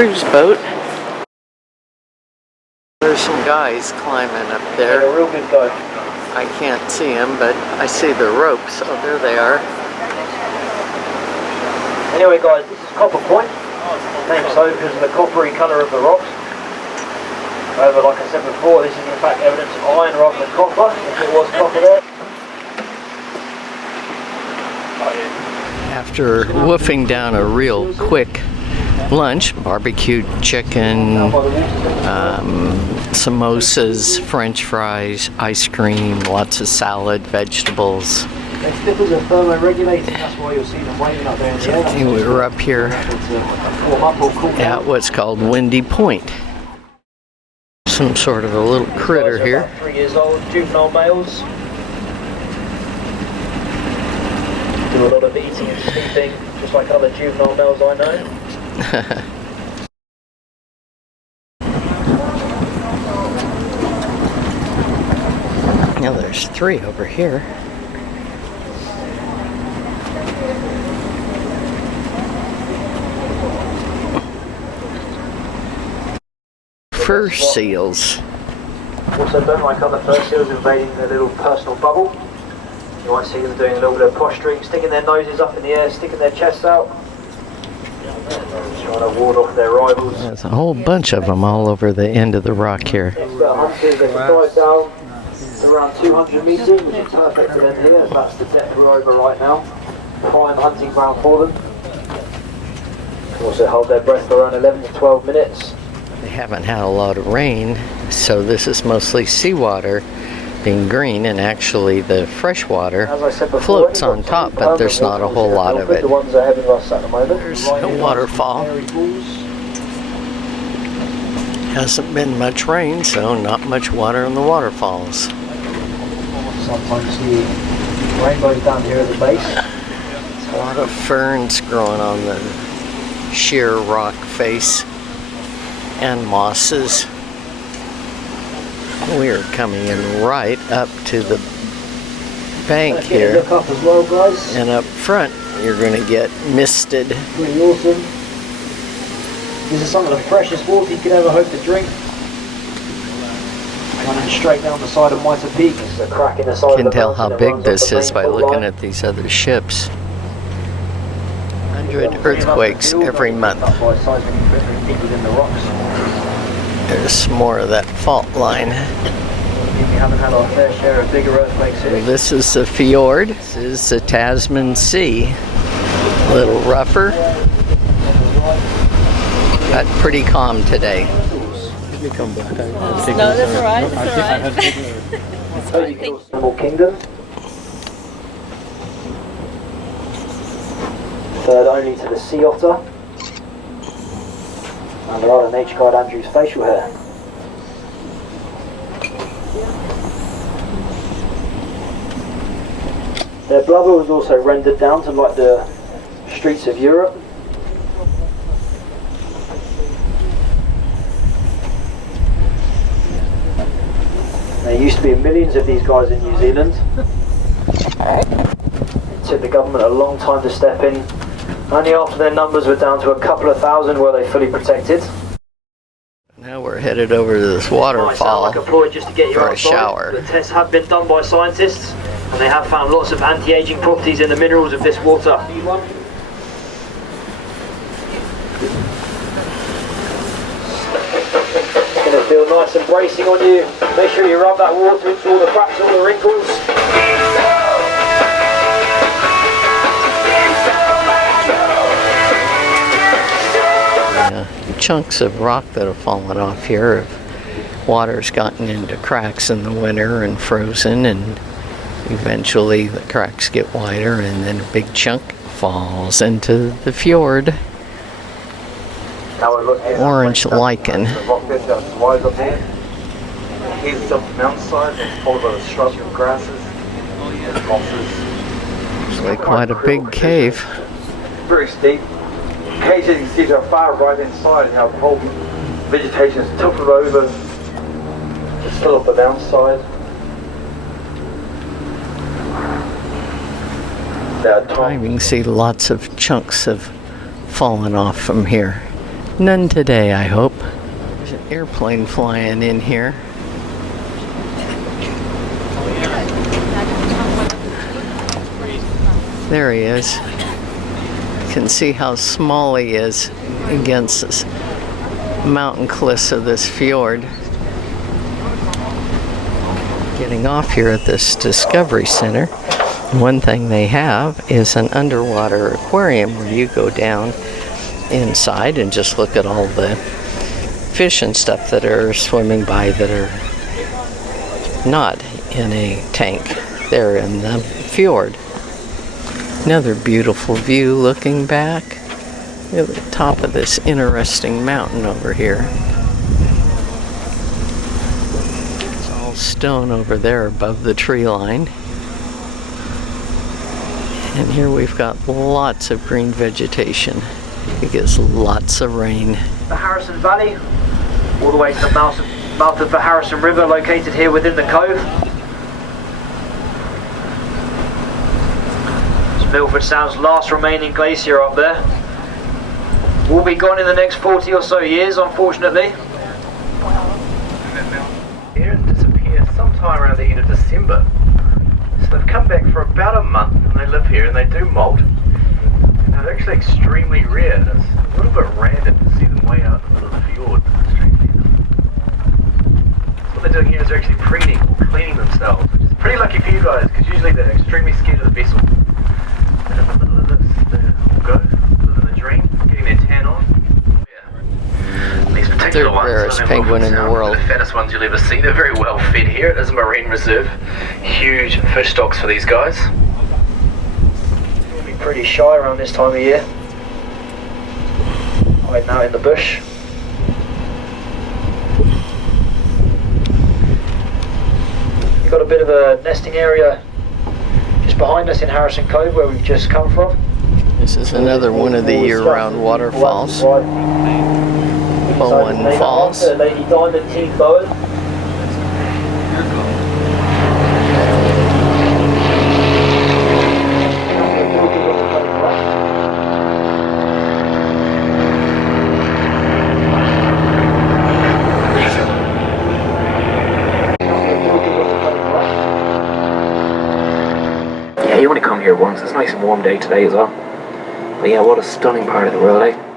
cruise boat. There's some guys climbing up there. Yeah, a real good go. I can't see them, but I see the ropes. Oh, there they are. Anyway guys, this is Copper Point. Named so because of the coppery colour of the rocks. However, like I said before, this is in fact evidence of iron rather than copper, if it was copper there. After woofing down a real quick lunch, barbecued chicken, samosas, french fries, ice cream, lots of salad, vegetables. Their stipples are thermoregulated, that's why you'll see them waving up there in the air. We were up here at what's called Windy Point. Some sort of a little critter here. 3 years old, juvenile males. Do a lot of eating and sleeping, just like other juvenile males I know. Now there's 3 over here. Fur seals. Also don't like other fur seals invading their little personal bubble. You might see them doing a little bit of posturing, sticking their noses up in the air, sticking their chests out. Trying to ward off their rivals. There's a whole bunch of them all over the end of the rock here. Expert hunters, they can dive down to around 200 metres, which is perfect for them here. That's the depth we're over right now. Prime hunting ground for them. Can also hold their breath for around 11 to 12 minutes. They haven't had a lot of rain, so this is mostly seawater being green, and actually the fresh water floats on top, but there's not a whole lot of it. The ones that are having us at the moment. There's a waterfall. Hasn't been much rain, so not much water in the waterfalls. Sometimes see rainbows down here at the base. A lot of ferns growing on the sheer rock face and mosses. We are coming in right up to the bank here. Look up as well, guys. And up front, you're going to get misted. Pretty awesome. This is some of the freshest water you could ever hope to drink. Running straight down the side of Mitre Peak. This is a crack in the side. You can tell how big this is by looking at these other ships. 100 earthquakes every month. There's more of that fault line. We haven't had our fair share of bigger earthquakes here. This is the fjord. This is the Tasman Sea. A little rougher, but pretty calm today. No, that's alright. That's alright. Animal Kingdom. Third only to the sea otter. And there are the nature guide Andrew's facial hair. Their blubber was also rendered down to like the streets of Europe. There used to be millions of these guys in New Zealand. It took the government a long time to step in. Only after their numbers were down to a couple of thousand were they fully protected. Now we're headed over to this waterfall just to get you for a shower. The tests have been done by scientists, and they have found lots of anti-aging properties in the minerals of this water. It's going to feel nice and bracing on you. Make sure you rub that water into all the cracks, all the wrinkles. Chunks of rock that have fallen off here. Water's gotten into cracks in the winter and frozen, and eventually the cracks get wider and then a big chunk falls into the fjord. Orange lichen. Here's the mountainside, it's followed by the shrubs and grasses, mosses. It's like quite a big cave. Very steep. Occasionally you can see how far right inside and how the whole vegetation is toppled over. It's still up the downside. You can see lots of chunks have fallen off from here. None today, I hope. There's an airplane flying in here. There he is. You can see how small he is against this mountain cliffs of this fjord. Getting off here at this Discovery Center, one thing they have is an underwater aquarium where you go down inside and just look at all the fish and stuff that are swimming by that are not in a tank. They're in the fjord. Another beautiful view looking back at the top of this interesting mountain over here. It's all stone over there above the tree line. And here we've got lots of green vegetation. It gets lots of rain. The Harrison Valley, all the way to the mouth of the Harrison River, located here within the cove. It's Milford Sound's last remaining glacier up there. Will be gone in the next 40 or so years, unfortunately. Here it disappeared sometime around the end of December. So they've come back for about a month and they live here and they do molt. And they're actually extremely rare. And it's a little bit random to see them way out in the middle of the fjord. So what they're doing here is they're actually preening or cleaning themselves, which is pretty lucky for you guys because usually they're extremely scared of the vessel. And in the middle of this, they'll go, live in the dream, getting their tan on. These particular Third ones, rarest penguin in the world. The fattest ones you'll ever see. They're very well fed here. It is a marine reserve. Huge fish stocks for these guys. They'll be pretty shy around this time of year. Hiding out in the bush. We've got a bit of a nesting area just behind us in Harrison Cove where we've just come from. This is another one of the year-round waterfalls. Bowen Falls. Lady Diamond Team Bowen. Yeah, you want to come here once. It's a nice and warm day today as well. But yeah, what a stunning part of the world, eh?